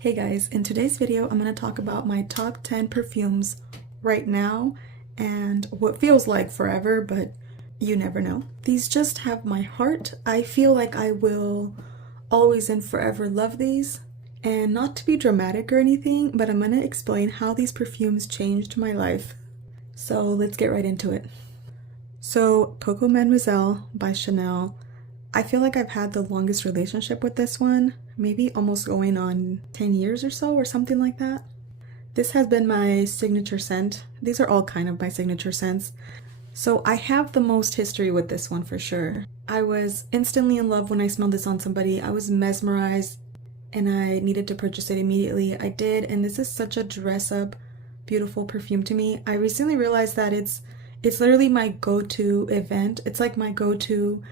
Hey guys, in today's video I'm going to talk about my top 10 perfumes right now and what feels like forever, but you never know. These just have my heart. I feel like I will always and forever love these. And not to be dramatic or anything, but I'm going to explain how these perfumes changed my life. So let's get right into it. So Coco Mademoiselle by Chanel. I feel like I've had the longest relationship with this one, maybe almost going on 10 years or so or something like that. This has been my signature scent. These are all kind of my signature scents. So I have the most history with this one for sure. I was instantly in love when I smelled this on somebody. I was mesmerized and I needed to purchase it immediately. I did, and this is such a dress up, beautiful perfume to me. I recently realized that it's literally my go-to event. It's like my go-to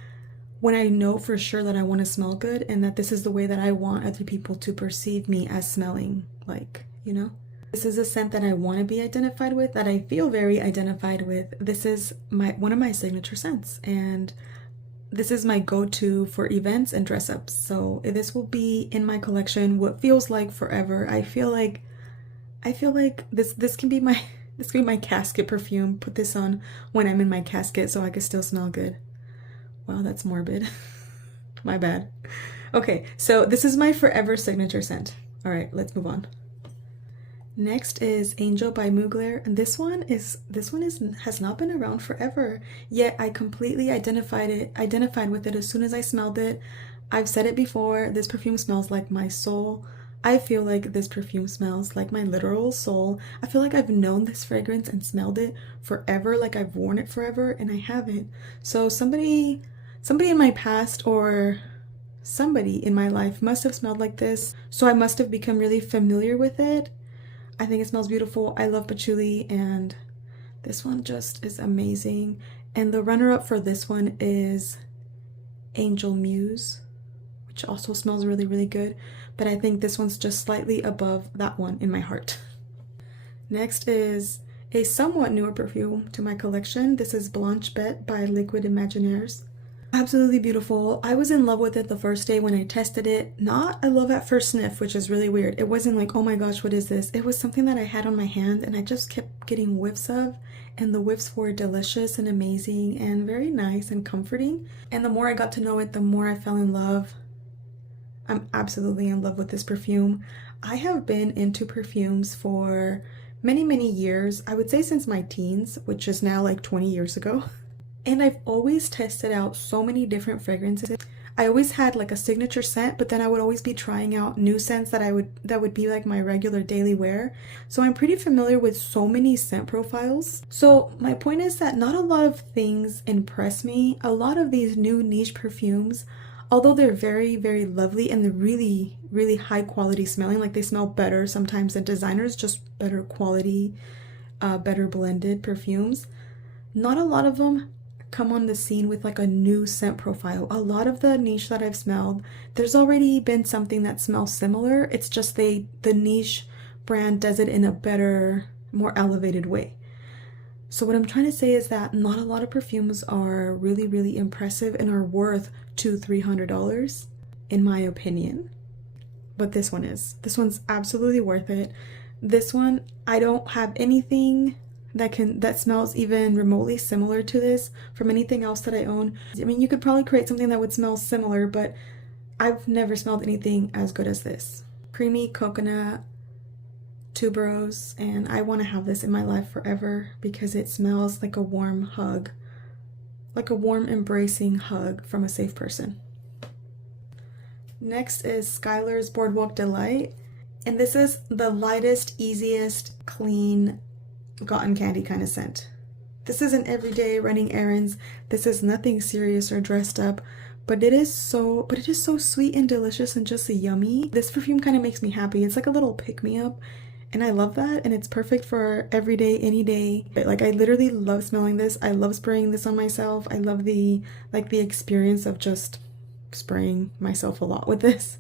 when I know for sure that I want to smell good and that this is the way that I want other people to perceive me as smelling like, you know? This is a scent that I want to be identified with, that I feel very identified with. This is one of my signature scents, and this is my go-to for events and dress ups. So this will be in my collection what feels like forever. I feel like this can be my casket perfume. Put this on when I'm in my casket so I can still smell good. Wow, that's morbid. My bad. Okay, so this is my forever signature scent. All right, let's move on. Next is Angel by Mugler, and this one has not been around forever, yet I completely identified with it as soon as I smelled it. I've said it before, this perfume smells like my soul. I feel like this perfume smells like my literal soul. I feel like I've known this fragrance and smelled it forever, like I've worn it forever, and I haven't. So somebody in my past or somebody in my life must have smelled like this, so I must have become really familiar with it. I think it smells beautiful. I love patchouli, and this one just is amazing. And the runner-up for this one is Angel Muse, which also smells really, really good, but I think this one's just slightly above that one in my heart. Next is a somewhat newer perfume to my collection. This is Blanche Bête by Liquid Imaginaires. Absolutely beautiful. I was in love with it the first day when I tested it. Not a love at first sniff, which is really weird. It wasn't like, oh my gosh, what is this? It was something that I had on my hand and I just kept getting whiffs of, and the whiffs were delicious and amazing and very nice and comforting. And the more I got to know it, the more I fell in love. I'm absolutely in love with this perfume. I have been into perfumes for many, many years. I would say since my teens, which is now like 20 years ago. And I've always tested out so many different fragrances. I always had like a signature scent, but then I would always be trying out new scents that would be like my regular daily wear. So I'm pretty familiar with so many scent profiles. So my point is that not a lot of things impress me. A lot of these new niche perfumes, although they're very, very lovely and they're really, really high quality smelling, like they smell better sometimes than designers, just better quality, better blended perfumes. Not a lot of them come on the scene with like a new scent profile. A lot of the niche that I've smelled, there's already been something that smells similar. It's just the niche brand does it in a better, more elevated way. So what I'm trying to say is that not a lot of perfumes are really, really impressive and are worth $200-300 in my opinion. But this one is. This one's absolutely worth it. This one, I don't have anything that smells even remotely similar to this from anything else that I own. I mean, you could probably create something that would smell similar, but I've never smelled anything as good as this. Creamy coconut, tuberose, and I want to have this in my life forever because it smells like a warm hug, like a warm embracing hug from a safe person. Next is Skylar's Boardwalk Delight, and this is the lightest, easiest, clean cotton candy kind of scent. This isn't everyday running errands. This is nothing serious or dressed up, but it is so sweet and delicious and just yummy. This perfume kind of makes me happy. It's like a little pick-me-up, and I love that, and it's perfect for every day, any day. Like, I literally love smelling this. I love spraying this on myself. I love the experience of just spraying myself a lot with this.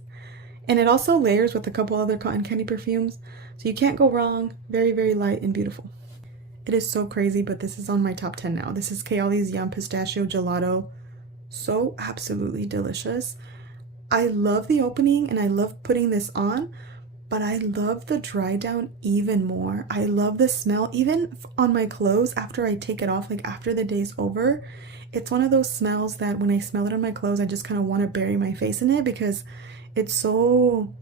And it also layers with a couple other cotton candy perfumes, so you can't go wrong. Very, very light and beautiful. It is so crazy, but this is on my top 10 now. This is Kayali's Yum Pistachio Gelato. So absolutely delicious. I love the opening and I love putting this on, but I love the dry down even more. I love the smell, even on my clothes after I take it off, like after the day's over. It's one of those smells that when I smell it on my clothes, I just kind of want to bury my face in it because it's so,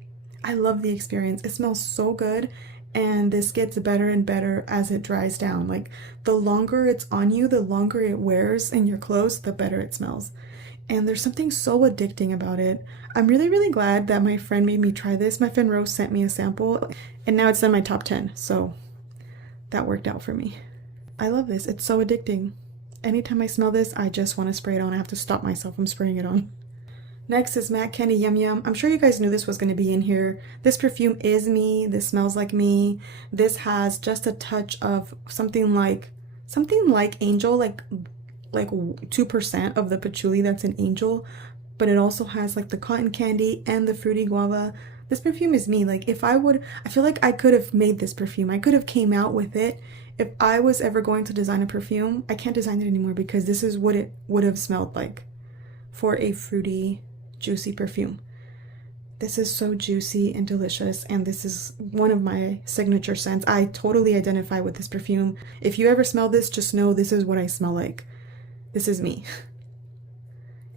I love the experience. It smells so good, and this gets better and better as it dries down. Like the longer it's on you, the longer it wears in your clothes, the better it smells. And there's something so addicting about it. I'm really, really glad that my friend made me try this. My friend Rose sent me a sample, and now it's in my top 10, so that worked out for me. I love this. It's so addicting. Anytime I smell this, I just want to spray it on. I have to stop myself from spraying it on. Next is MAC Candy Yum Yum. I'm sure you guys knew this was going to be in here. This perfume is me. This smells like me. This has just a touch of something like Angel, like 2% of the patchouli that's in Angel, but it also has like the cotton candy and the fruity guava. This perfume is me. Like I feel like I could have made this perfume. I could have came out with it. If I was ever going to design a perfume, I can't design it anymore because this is what it would have smelled like for a fruity, juicy perfume. This is so juicy and delicious, and this is one of my signature scents. I totally identify with this perfume. If you ever smell this, just know this is what I smell like. This is me.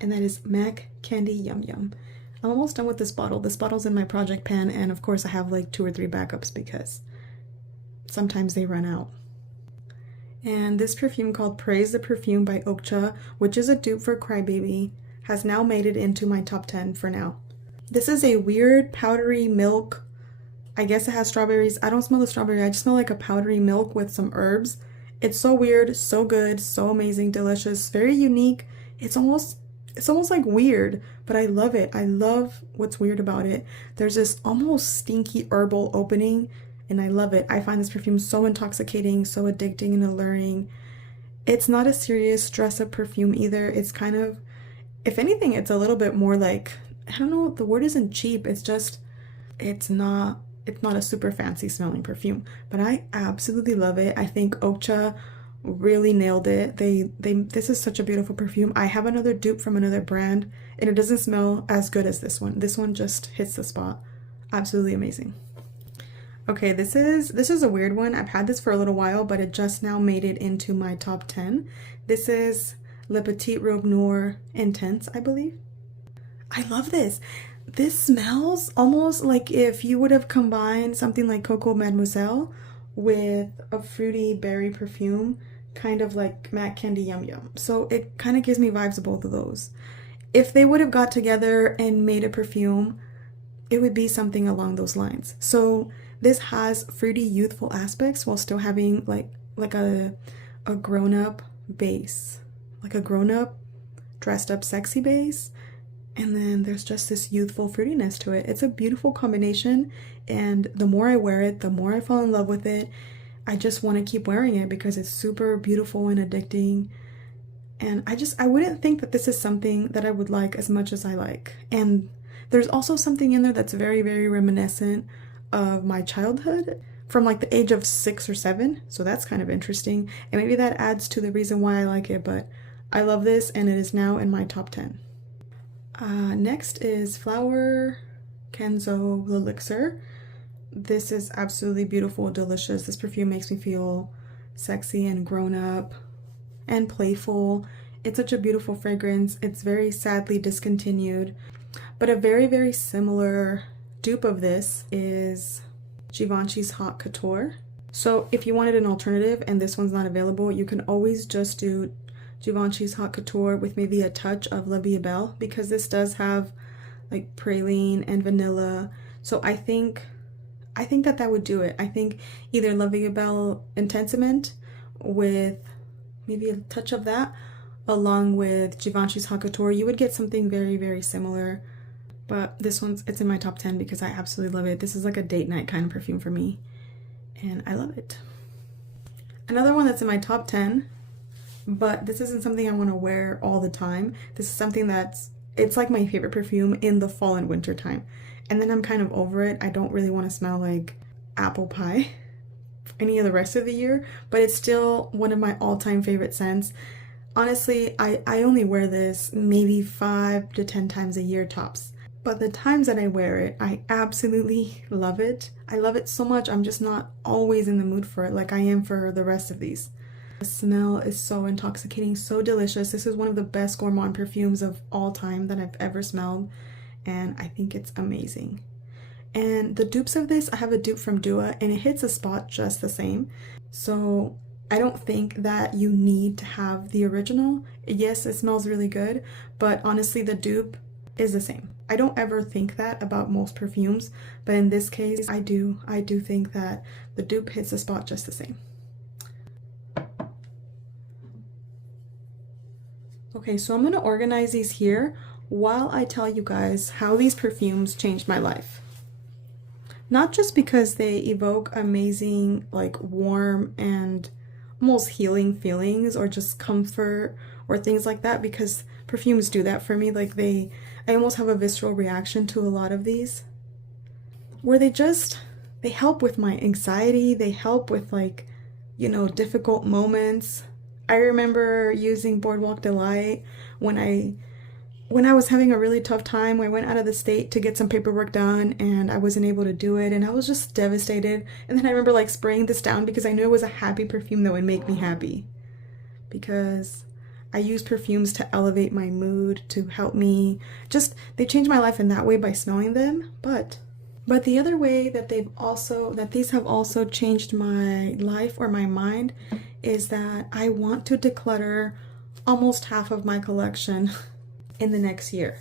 And that is MAC Candy Yum Yum. I'm almost done with this bottle. This bottle's in my project pan, and of course I have like 2 or 3 backups because sometimes they run out. And this perfume called Praise the Perfume by Okcha, which is a dupe for Crybaby, has now made it into my top 10 for now. This is a weird powdery milk. I guess it has strawberries. I don't smell the strawberry. I just smell like a powdery milk with some herbs. It's so weird, so good, so amazing, delicious, very unique. It's almost like weird, but I love it. I love what's weird about it. There's this almost stinky herbal opening, and I love it. I find this perfume so intoxicating, so addicting and alluring. It's not a serious dress-up perfume either. It's kind of, if anything, it's a little bit more like, I don't know, the word isn't cheap. It's just, it's not a super fancy smelling perfume, but I absolutely love it. I think Okcha really nailed it. This is such a beautiful perfume. I have another dupe from another brand, and it doesn't smell as good as this one. This one just hits the spot. Absolutely amazing. Okay, this is a weird one. I've had this for a little while, but it just now made it into my top 10. This is Le Petit Robe Noir Intense, I believe. I love this. This smells almost like if you would have combined something like Coco Mademoiselle with a fruity berry perfume, kind of like MAC Candy Yum Yum. So it kind of gives me vibes of both of those. If they would have got together and made a perfume, it would be something along those lines. So this has fruity, youthful aspects while still having like a grown-up base, like a grown-up dressed up sexy base. And then there's just this youthful fruitiness to it. It's a beautiful combination, and the more I wear it, the more I fall in love with it. I just want to keep wearing it because it's super beautiful and addicting. And I wouldn't think that this is something that I would like as much as I like. And there's also something in there that's very, very reminiscent of my childhood from like the age of 6 or 7. So that's kind of interesting. And maybe that adds to the reason why I like it, but I love this, and it is now in my top 10. Next is Flower Kenzo Elixir. This is absolutely beautiful, delicious. This perfume makes me feel sexy and grown up and playful. It's such a beautiful fragrance. It's very sadly discontinued, but a very, very similar dupe of this is Givenchy's Haute Couture. So if you wanted an alternative and this one's not available, you can always just do Givenchy's Haute Couture with maybe a touch of La Vie Belle, because this does have like praline and vanilla. So I think that would do it. I think either La Vie Belle Intensiment with maybe a touch of that along with Givenchy's Haute Couture, you would get something very, very similar. But this it's in my top 10 because I absolutely love it. This is like a date night kind of perfume for me, and I love it. Another one that's in my top 10, but this isn't something I want to wear all the time. This is something it's like my favorite perfume in the fall and winter time. And then I'm kind of over it. I don't really want to smell like apple pie any of the rest of the year, but it's still one of my all-time favorite scents. Honestly, I only wear this maybe 5 to 10 times a year tops. but the times that I wear it, I absolutely love it. I love it so much, I'm just not always in the mood for it like I am for the rest of these. The smell is so intoxicating, so delicious. This is one of the best gourmand perfumes of all time that I've ever smelled, and I think it's amazing. And the dupes of this, I have a dupe from Dua, and it hits a spot just the same. So I don't think that you need to have the original. Yes, it smells really good, but honestly, the dupe is the same. I don't ever think that about most perfumes, but in this case, I do think that the dupe hits the spot just the same. Okay, so I'm gonna organize these here while I tell you guys how these perfumes changed my life. Not just because they evoke amazing, like warm and almost healing feelings or just comfort or things like that, because perfumes do that for me. Like I almost have a visceral reaction to a lot of these where they help with my anxiety. They help with, like, you know, difficult moments. I remember using Boardwalk Delight when I was having a really tough time. I went out of the state to get some paperwork done and I wasn't able to do it, and I was just devastated. And then I remember like spraying this down because I knew it was a happy perfume that would make me happy, because I use perfumes to elevate my mood, to help me. Just, they changed my life in that way by smelling them. But the other way that these have also changed my life or my mind is that I want to declutter almost half of my collection in the next year.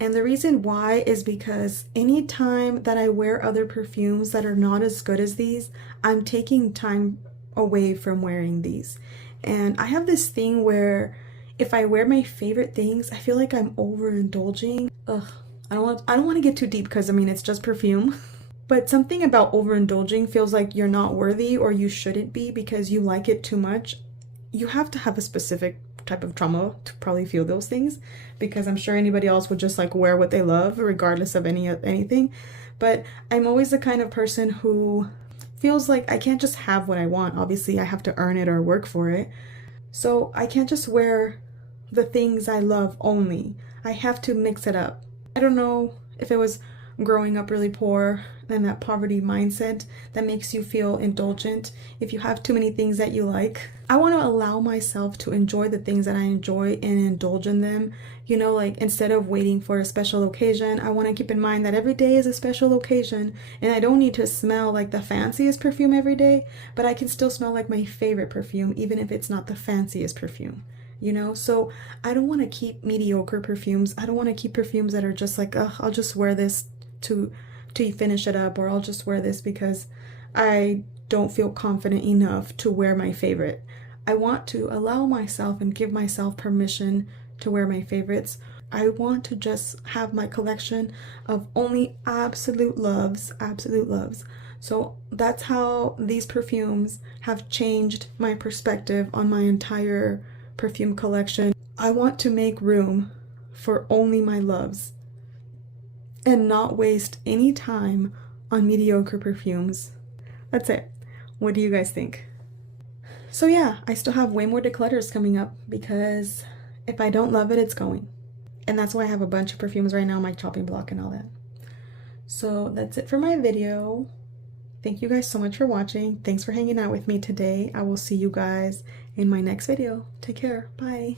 And the reason why is because anytime that I wear other perfumes that are not as good as these, I'm taking time away from wearing these. And I have this thing where if I wear my favorite things, I feel like I'm overindulging. Ugh, I don't want to get too deep because I mean it's just perfume. But something about overindulging feels like you're not worthy, or you shouldn't be, because you like it too much. You have to have a specific type of trauma to probably feel those things, because I'm sure anybody else would just like wear what they love regardless of anything. But I'm always the kind of person who feels like I can't just have what I want. Obviously I have to earn it or work for it. So I can't just wear the things I love only. I have to mix it up. I don't know if it was growing up really poor and that poverty mindset that makes you feel indulgent if you have too many things that you like. I want to allow myself to enjoy the things that I enjoy and indulge in them. You know, like instead of waiting for a special occasion, I want to keep in mind that every day is a special occasion, and I don't need to smell like the fanciest perfume every day, but I can still smell like my favorite perfume even if it's not the fanciest perfume. You know, so I don't want to keep mediocre perfumes. I don't want to keep perfumes that are just like, oh, I'll just wear this to finish it up, or I'll just wear this because I don't feel confident enough to wear my favorite. I want to allow myself and give myself permission to wear my favorites. I want to just have my collection of only absolute loves, absolute loves. So that's how these perfumes have changed my perspective on my entire perfume collection. I want to make room for only my loves and not waste any time on mediocre perfumes. That's it. What do you guys think? So yeah, I still have way more declutters coming up, because if I don't love it, it's going. And that's why I have a bunch of perfumes right now on my chopping block and all that. So that's it for my video. Thank you guys so much for watching. Thanks for hanging out with me today. I will see you guys in my next video. Take care. Bye.